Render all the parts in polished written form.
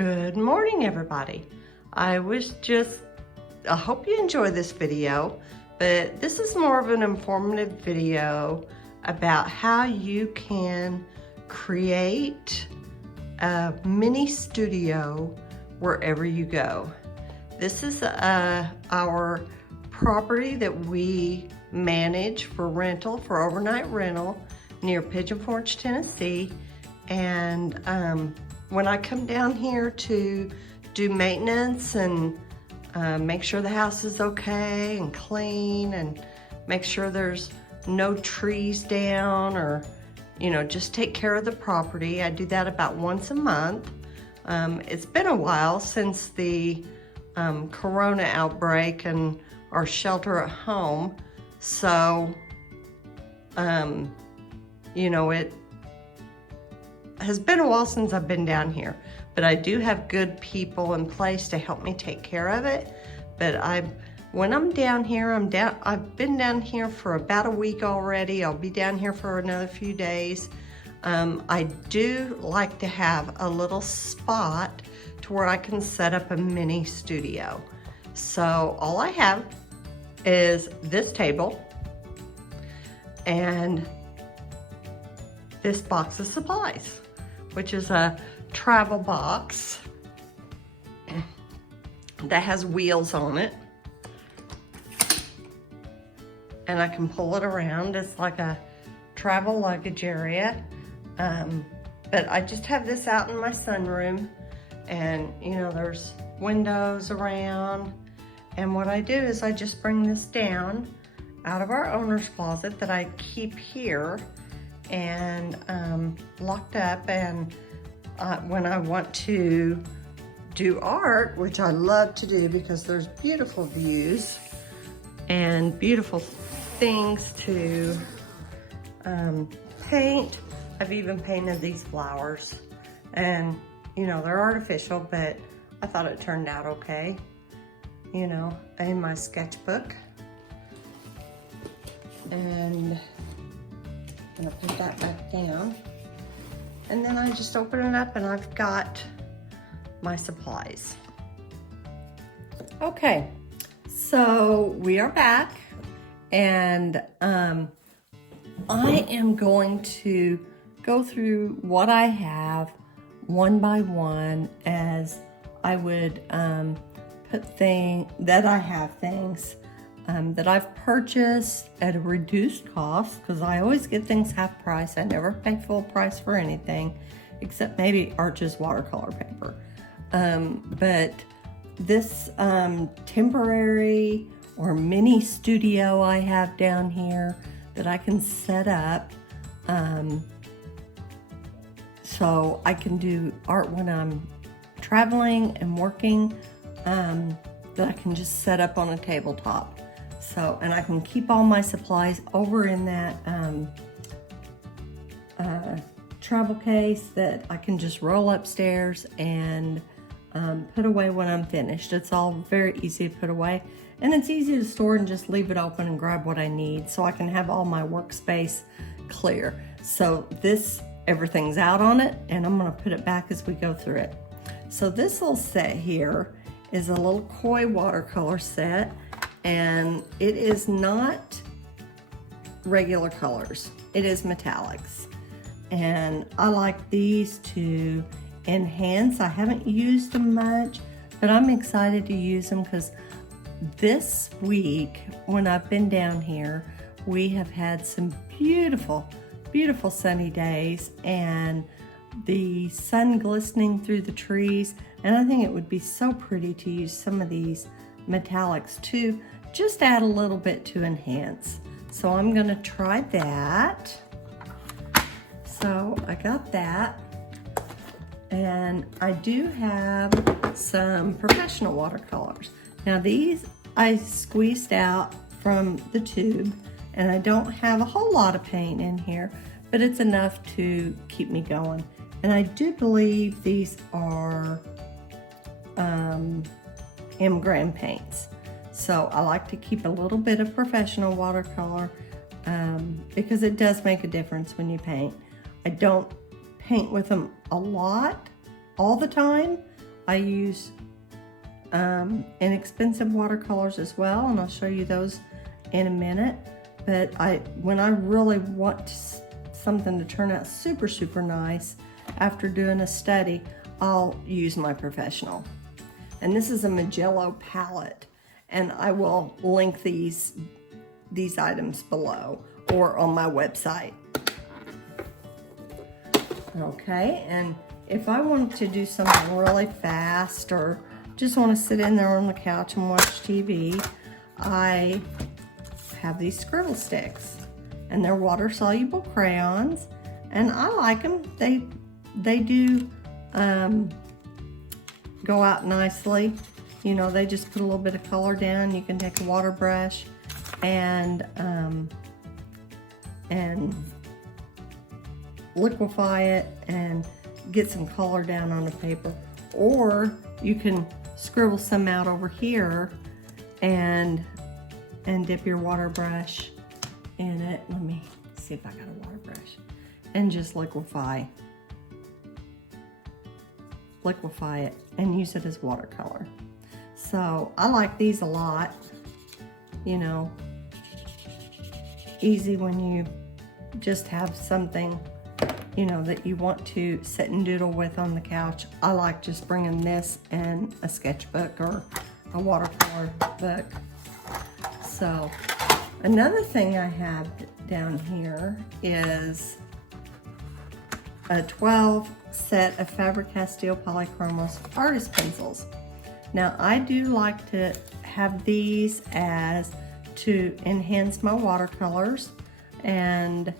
Good morning, everybody. I hope you enjoy this video, but this is more of an informative video about how you can create a mini studio wherever you go. This is our property that we manage for rental, for overnight rental near Pigeon Forge, Tennessee. And when I come down here to do maintenance and make sure the house is okay and clean and make sure there's no trees down, or just take care of the property, I do that about once a month. It's been a while since the corona outbreak and our shelter at home, so it has been a while since I've been down here, but I do have good people in place to help me take care of it. But when I'm down here, I've been down here for about a week already. I'll be down here for another few days. I do like to have a little spot to where I can set up a mini studio. So all I have is this table and this box of supplies, which is a travel box that has wheels on it. And I can pull it around. It's like a travel luggage area. But I just have this out in my sunroom, and there's windows around. And what I do is I just bring this down out of our owner's closet that I keep here and locked up, and when I want to do art, which I love to do because there's beautiful views and beautiful things to paint. I've even painted these flowers, and they're artificial, but I thought it turned out okay, in my sketchbook. And I'm gonna put that back down, and then I just open it up and I've got my supplies. Okay, so we are back, and I am going to go through what I have one by one, as I would put things that I've purchased at a reduced cost, because I always get things half price. I never pay full price for anything, except maybe Arch's watercolor paper. But this temporary or mini studio I have down here that I can set up, so I can do art when I'm traveling and working, that I can just set up on a tabletop. So, and I can keep all my supplies over in that travel case that I can just roll upstairs and put away when I'm finished. It's all very easy to put away, and it's easy to store and just leave it open and grab what I need, so I can have all my workspace clear. So everything's out on it, and I'm gonna put it back as we go through it. So this little set here is a little koi watercolor set, and it is not regular colors, it is metallics. And I like these to enhance. I haven't used them much, but I'm excited to use them because this week when I've been down here, we have had some beautiful, beautiful sunny days, and the sun glistening through the trees, and I think it would be so pretty to use some of these metallics to just add a little bit to enhance. So I'm gonna try that. So I got that, and I do have some professional watercolors. Now these I squeezed out from the tube, and I don't have a whole lot of paint in here, but it's enough to keep me going. And I do believe these are M-Gram paints. So I like to keep a little bit of professional watercolor because it does make a difference when you paint. I don't paint with them a lot all the time. I use inexpensive watercolors as well, and I'll show you those in a minute. But when I really want something to turn out super, super nice after doing a study, I'll use my professional. And this is a Magello palette, and I will link these items below or on my website. Okay, and if I want to do something really fast or just want to sit in there on the couch and watch TV, I have these scribble sticks, and they're water-soluble crayons, and I like them. They do go out nicely. You know, they just put a little bit of color down. You can take a water brush and liquefy it and get some color down on the paper, or you can scribble some out over here and dip your water brush in it. Let me see if I got a water brush, and just liquefy it and use it as watercolor. So I like these a lot. You know, easy when you just have something, you know, that you want to sit and doodle with on the couch. I like just bringing this and a sketchbook or a watercolor book. So another thing I have down here is a 12 set of Faber-Castell Polychromos artist pencils. Now I do like to have these as to enhance my watercolors and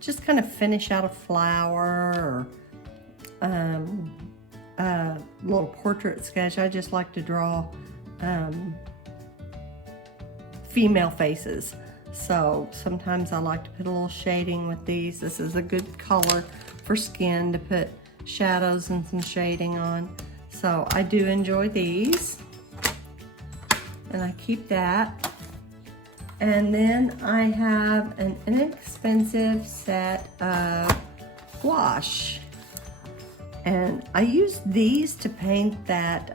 just kind of finish out a flower or a little portrait sketch. I just like to draw female faces. So sometimes I like to put a little shading with these. This is a good color for skin to put shadows and some shading on. So I do enjoy these, and I keep that. And then I have an inexpensive set of gouache, and I use these to paint that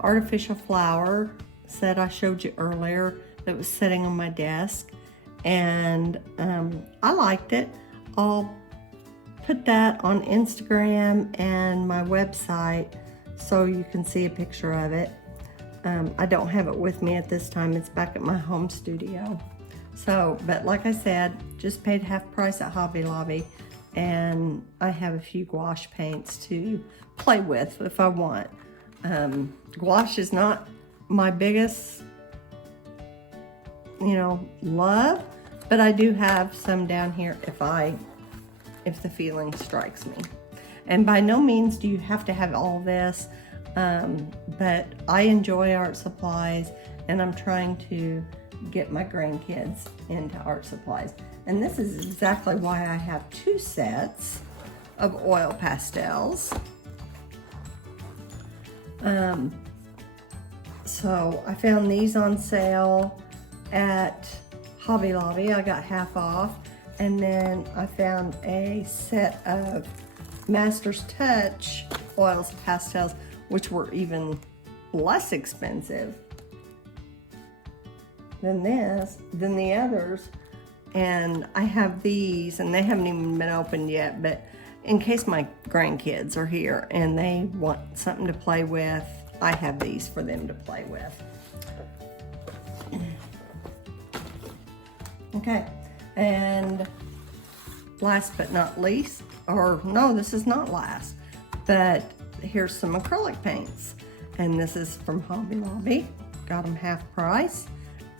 artificial flower set I showed you earlier that was sitting on my desk, and I liked it. I'll put that on Instagram and my website so you can see a picture of it. I don't have it with me at this time. It's back at my home studio. So, but like I said, just paid half price at Hobby Lobby, and I have a few gouache paints to play with if I want. Gouache is not my biggest, you know, love, but I do have some down here if the feeling strikes me. And by no means do you have to have all this, but I enjoy art supplies, and I'm trying to get my grandkids into art supplies. And this is exactly why I have 2 sets of oil pastels. So I found these on sale at Hobby Lobby. I got half off. And then I found a set of Master's Touch oils pastels, which were even less expensive than the others. And I have these, and they haven't even been opened yet, but in case my grandkids are here and they want something to play with, I have these for them to play with. Okay, and last but not least, or no, this is not last, but here's some acrylic paints. And this is from Hobby Lobby. Got them half price.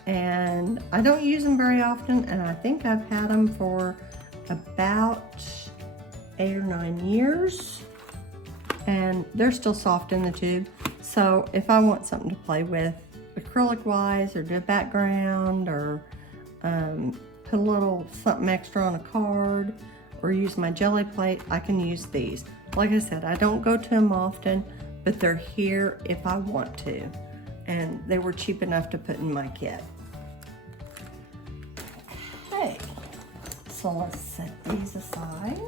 And I don't use them very often, and I think I've had them for about 8 or 9 years. And they're still soft in the tube. So if I want something to play with acrylic-wise, or do a background, or put a little something extra on a card, or use my jelly plate, I can use these. Like I said, I don't go to them often, but they're here if I want to. And they were cheap enough to put in my kit. Okay, so let's set these aside.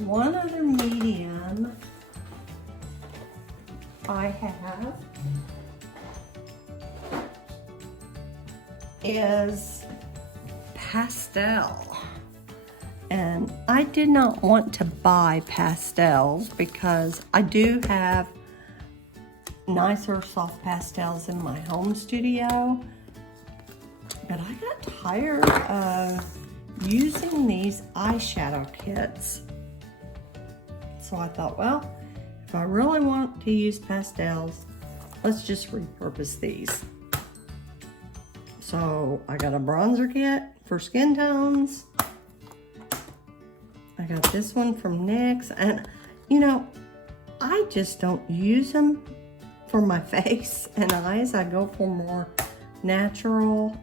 one other medium I have is pastel. And I did not want to buy pastels because I do have nicer soft pastels in my home studio, but I got tired of using these eyeshadow kits. So I thought, well, if I really want to use pastels, let's just repurpose these. So I got a bronzer kit for skin tones. I got this one from NYX, and you know, I just don't use them for my face and eyes. I go for more natural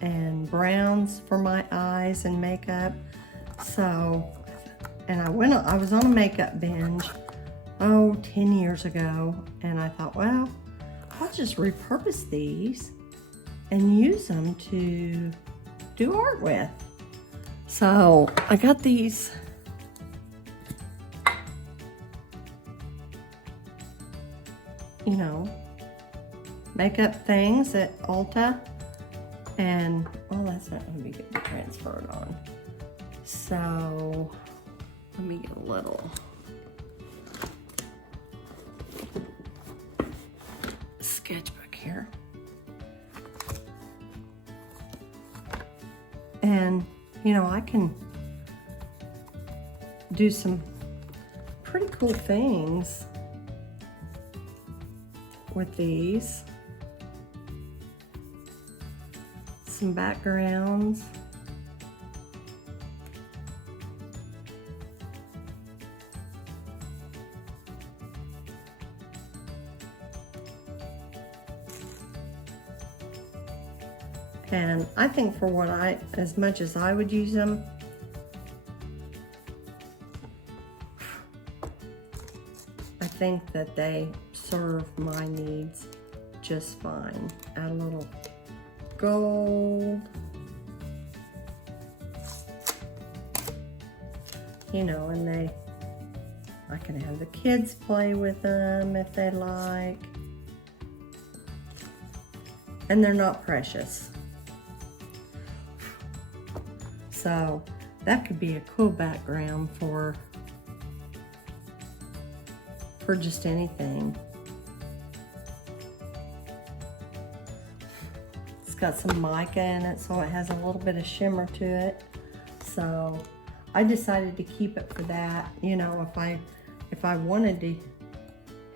and browns for my eyes and makeup. So, and I was on a makeup binge, 10 years ago, and I thought, well, I'll just repurpose these and use them to do art with. So I got these makeup things at Ulta, and that's not going to be good to transfer it on. So let me get a little sketchbook here. And I can do some pretty cool things with these. Some backgrounds. And I think for as much as I would use them, I think that they serve my needs just fine. Add a little gold, and I can have the kids play with them if they like, and they're not precious. So that could be a cool background for just anything. It's got some mica in it, so it has a little bit of shimmer to it. So I decided to keep it for that. If I wanted to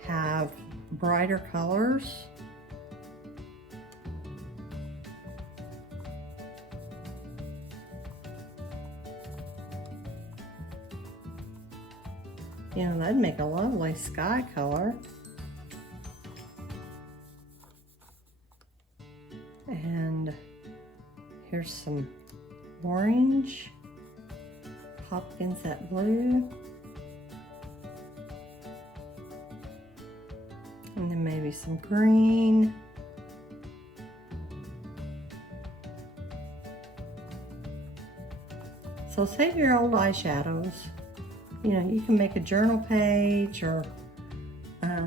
have brighter colors, that'd make a lovely sky color. And here's some orange, Hopkins that blue, and then maybe some green. So save your old eyeshadows. You can make a journal page or a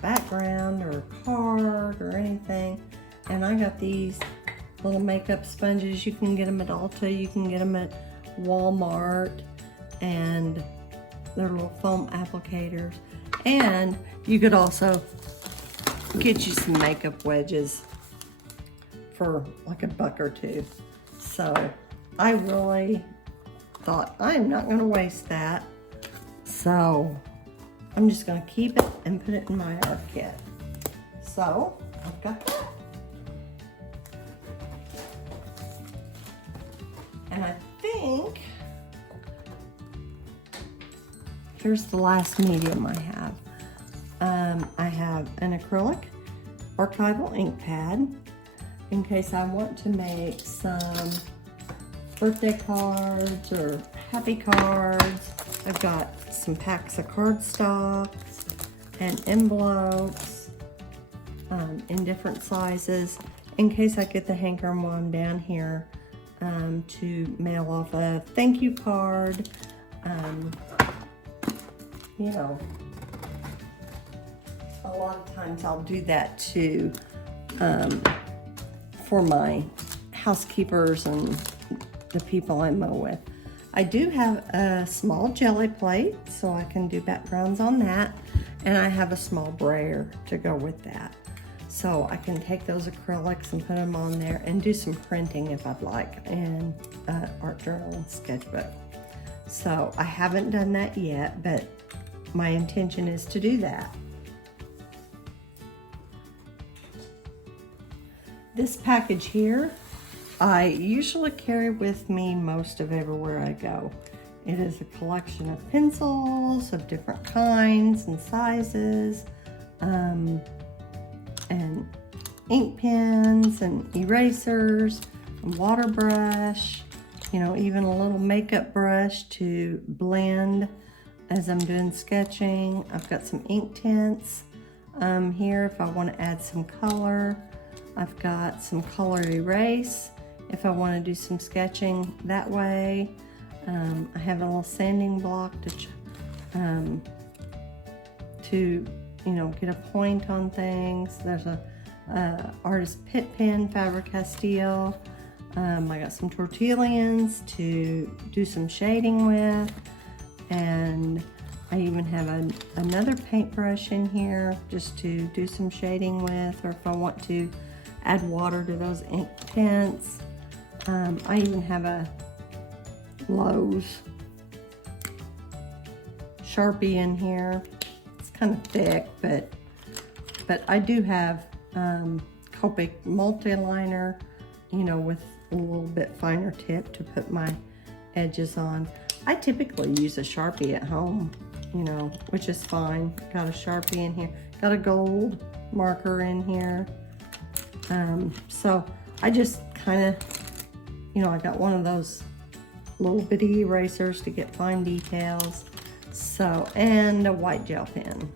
background or a card or anything. And I got these little makeup sponges. You can get them at Ulta, you can get them at Walmart, and they're little foam applicators. And you could also get you some makeup wedges for like $1 or $2. So I really thought, I'm not going to waste that. So I'm just going to keep it and put it in my art kit. So I've got that. And I think here's the last medium I have. I have an acrylic archival ink pad in case I want to make some birthday cards or happy cards. I've got some packs of cardstocks and envelopes in different sizes in case I get the hanker while I'm down here to mail off a thank you card. You know, a lot of times I'll do that too, for my housekeepers and the people I mow with. I do have a small jelly plate, so I can do backgrounds on that, and I have a small brayer to go with that. So I can take those acrylics and put them on there and do some printing if I'd like in art journal and sketchbook. So I haven't done that yet, but my intention is to do that. This package here, I usually carry with me most of everywhere I go. It is a collection of pencils of different kinds and sizes, and ink pens and erasers, and water brush, you know, even a little makeup brush to blend as I'm doing sketching. I've got some ink tints here if I want to add some color. I've got some color erase if I want to do some sketching that way. I have a little sanding block to you know, get a point on things. There's a artist pit pen, Faber-Castell. I got some tortillions to do some shading with, and I even have another paintbrush in here just to do some shading with, or if I want to add water to those ink tints. I even have a Lowe's Sharpie in here. It's kind of thick, but I do have Copic multi-liner, you know, with a little bit finer tip to put my edges on. I typically use a Sharpie at home, you know, which is fine. Got a Sharpie in here, got a gold marker in here. So I just kind of, you know, I got one of those little bitty erasers to get fine details. So, and a white gel pen.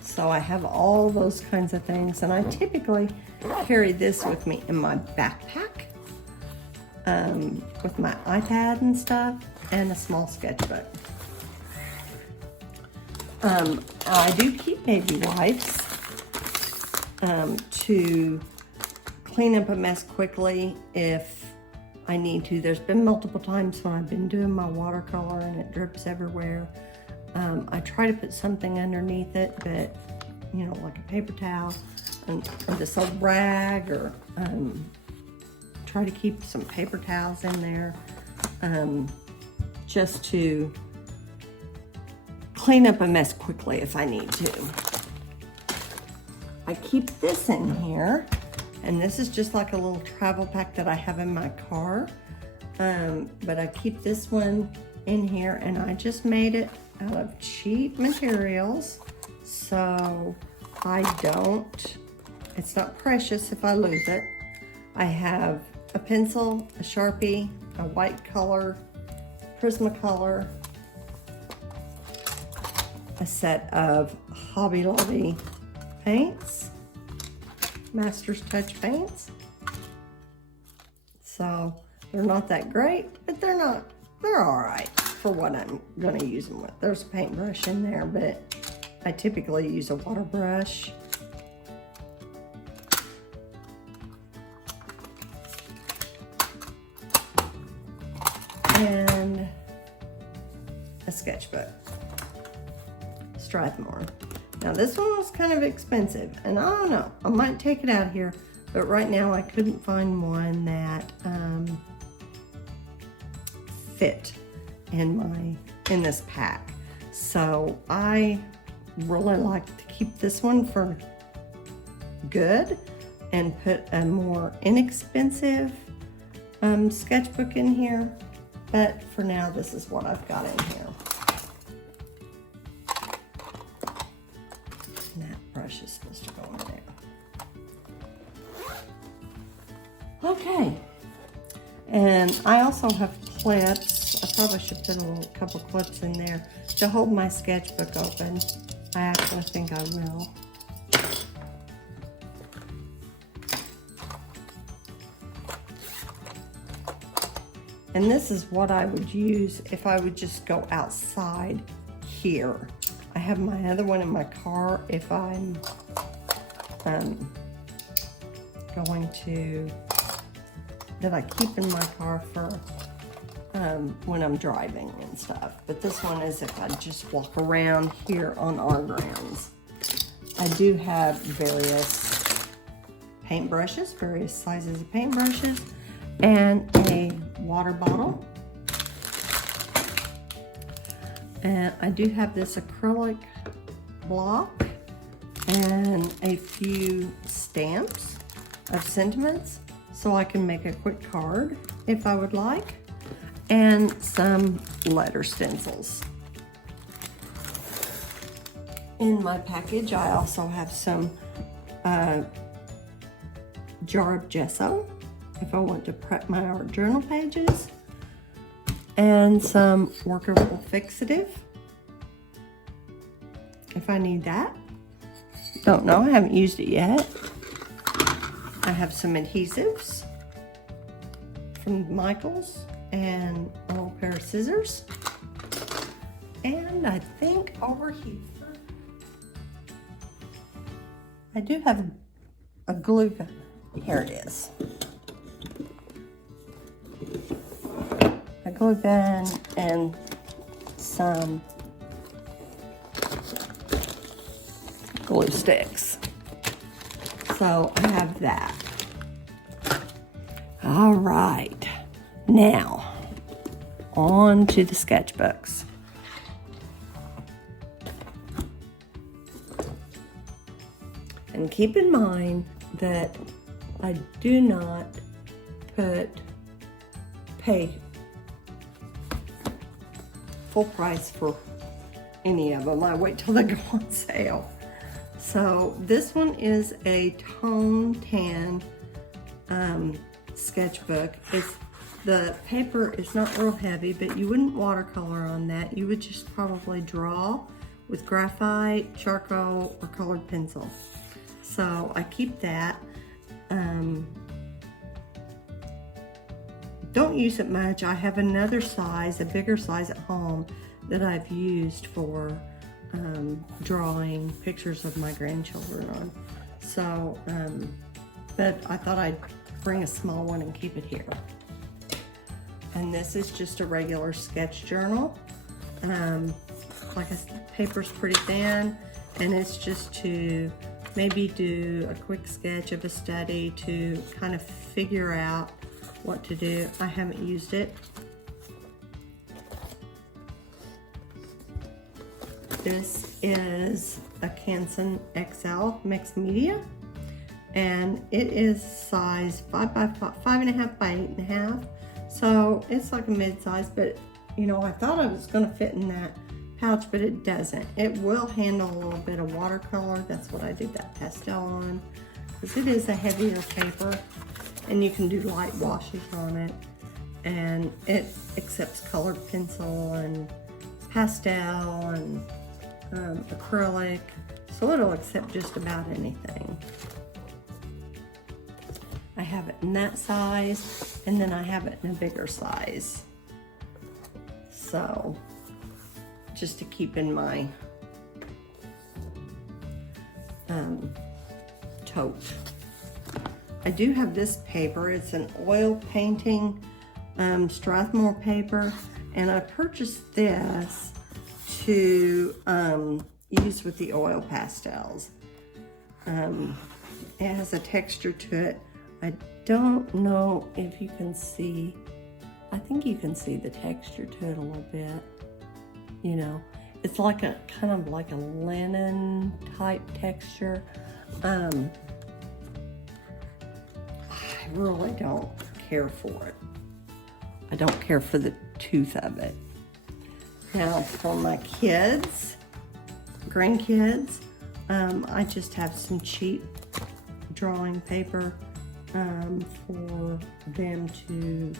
So I have all those kinds of things, and I typically carry this with me in my backpack, with my iPad and stuff, and a small sketchbook. I do keep baby wipes to clean up a mess quickly if I need to. There's been multiple times when I've been doing my watercolor and it drips everywhere. I try to put something underneath it, but you know, like a paper towel and this old rag, or try to keep some paper towels in there, just to clean up a mess quickly if I need to. I keep this in here, and this is just like a little travel pack that I have in my car, but I keep this one in here, and I just made it out of cheap materials, so it's not precious if I lose it. I have a pencil, a Sharpie, a white color, Prismacolor, a set of Hobby Lobby paints, Master's Touch paints. So they're not that great, but they're all right for what I'm gonna use them with. There's a paintbrush in there, but I typically use a water brush. And a sketchbook, Strathmore. Now this one was kind of expensive, and I don't know, I might take it out here, but right now I couldn't find one that fit in this pack. So I really like to keep this one for good and put a more inexpensive sketchbook in here. But for now, this is what I've got in here. And that brush is supposed to go in there. Okay. And I also have clips. I probably should put a couple clips in there to hold my sketchbook open. I actually think I will. And this is what I would use if I would just go outside here. I have my other one in my car if I'm going to, that I keep in my car for when I'm driving and stuff. But this one is if I just walk around here on our grounds. I do have various paintbrushes, various sizes of paintbrushes, and a water bottle. And I do have this acrylic block and a few stamps of sentiments so I can make a quick card if I would like, and some letter stencils. In my package, I also have some jar of gesso if I want to prep my art journal pages, and some workable fixative if I need that. Don't know, I haven't used it yet. I have some adhesives from Michaels and a little pair of scissors. And I think over here, I do have a glue gun. Here it is. A glue gun and some glue sticks. So I have that. All right, now on to the sketchbooks. And keep in mind that I do not pay full price for any of them. I wait till they go on sale. So this one is a tone tan sketchbook. The paper is not real heavy, but you wouldn't watercolor on that. You would just probably draw with graphite, charcoal, or colored pencil. So I keep that. Don't use it much. I have another size, a bigger size at home that I've used for drawing pictures of my grandchildren on. So, but I thought I'd bring a small one and keep it here. And this is just a regular sketch journal. Like I said, paper's pretty thin, and it's just to maybe do a quick sketch of a study to kind of figure out what to do. I haven't used it. This is a Canson XL mixed media, and it is size 5.5 by 8.5. So it's like a mid-size, but you know, I thought I was gonna fit in that pouch, but it doesn't. It will handle a little bit of watercolor. That's what I did that pastel on, because it is a heavier paper, and you can do light washes on it, and it accepts colored pencil and pastel and acrylic, so it'll accept just about anything. I have it in that size, and then I have it in a bigger size. So, just to keep in my tote. I do have this paper. It's an oil painting Strathmore paper, and I purchased this to use with the oil pastels. It has a texture to it. I don't know if you can see, I think you can see the texture to it a little bit. You know, it's like a kind of like a linen type texture. I really don't care for it. I don't care for the tooth of it. Now for my kids, grandkids, I just have some cheap drawing paper for them to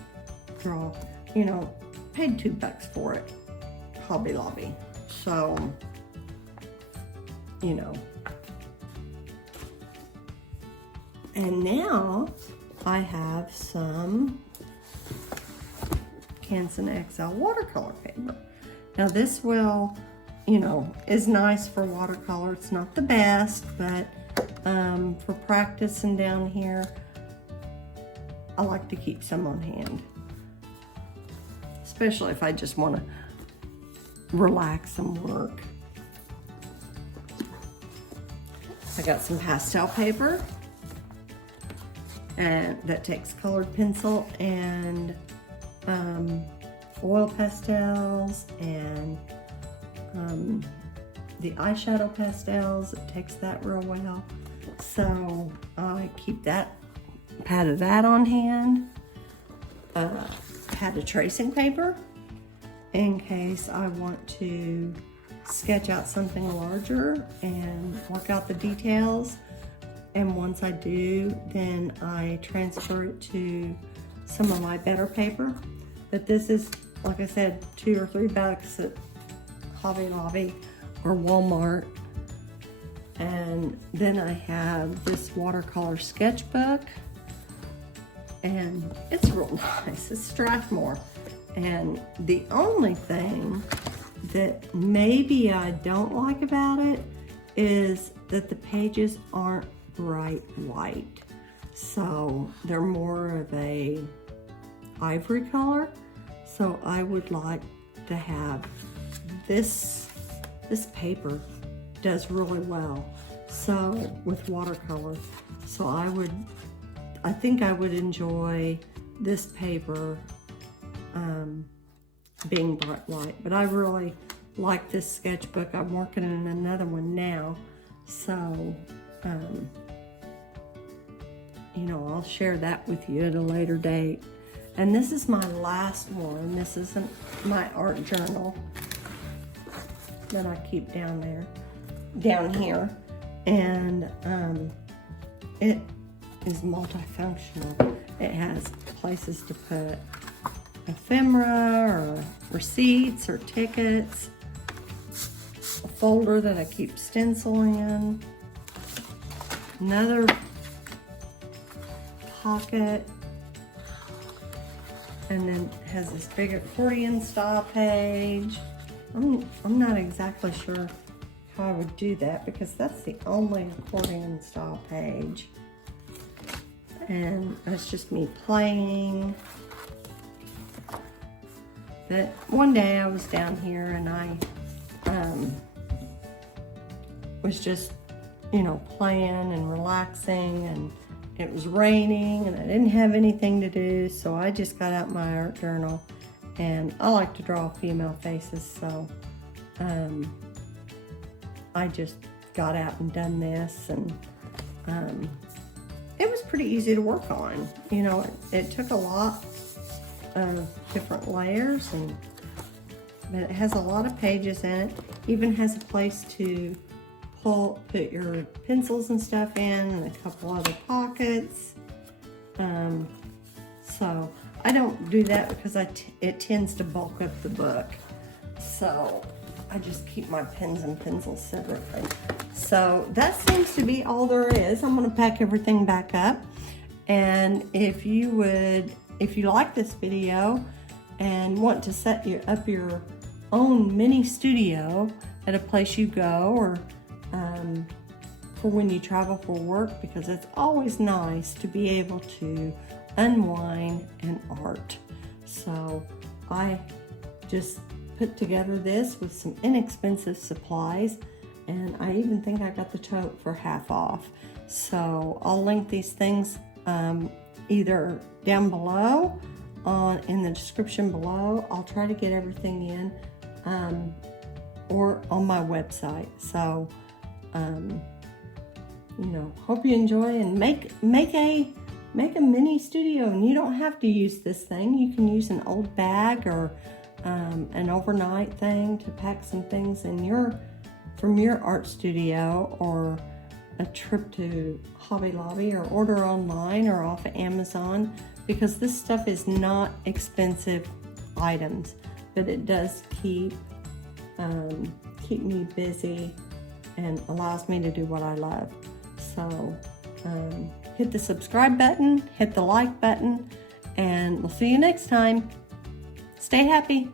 draw. You know, paid $2 for it, Hobby Lobby. So, you know. And now I have some Canson XL watercolor paper. Now this will, you know, is nice for watercolor. It's not the best, but for practicing down here, I like to keep some on hand, especially if I just want to relax and work. I got some pastel paper, and that takes colored pencil and oil pastels and the eyeshadow pastels. It takes that real well. So I keep that pad of that on hand. Pad of tracing paper in case I want to sketch out something larger and work out the details. And once I do, then I transfer it to some of my better paper. But this is, like I said, $2 or $3 at Hobby Lobby or Walmart. And then I have this watercolor sketchbook, and it's real nice. It's Strathmore. And the only thing that maybe I don't like about it is that the pages aren't bright white. So they're more of a ivory color. So I would like to have this paper does really well. So with watercolor. So I think I would enjoy this paper being bright white, but I really like this sketchbook. I'm working on another one now, so you know, I'll share that with you at a later date. And this is my last one. This isn't my art journal that I keep down here, and it is multifunctional. It has places to put ephemera or receipts or tickets, a folder that I keep stencil in, another pocket, and then it has this big accordion style page. I'm not exactly sure how I would do that because that's the only accordion style page, and that's just me playing. But one day I was down here and I was just, you know, playing and relaxing, and it was raining and I didn't have anything to do, so I just got out my art journal, and I like to draw female faces, so I just got out and done this, and it was pretty easy to work on. You know, it took a lot of different layers, but it has a lot of pages in it. Even has a place to put your pencils and stuff in, and a couple other pockets. So I don't do that because it tends to bulk up the book. So I just keep my pens and pencils separately. So that seems to be all there is. I'm gonna pack everything back up. And if you like this video and want to set up your own mini studio at a place you go, or for when you travel for work, because it's always nice to be able to unwind and art. So I just put together this with some inexpensive supplies, and I even think I got the tote for half off. So I'll link these things either down below in the description below. I'll try to get everything in, or on my website. So you know, hope you enjoy, and make a mini studio. And you don't have to use this thing. You can use an old bag or an overnight thing to pack some things in from your art studio, or a trip to Hobby Lobby, or order online or off of Amazon, because this stuff is not expensive items, but it does keep me busy and allows me to do what I love. So hit the subscribe button, hit the like button, and we'll see you next time. Stay happy.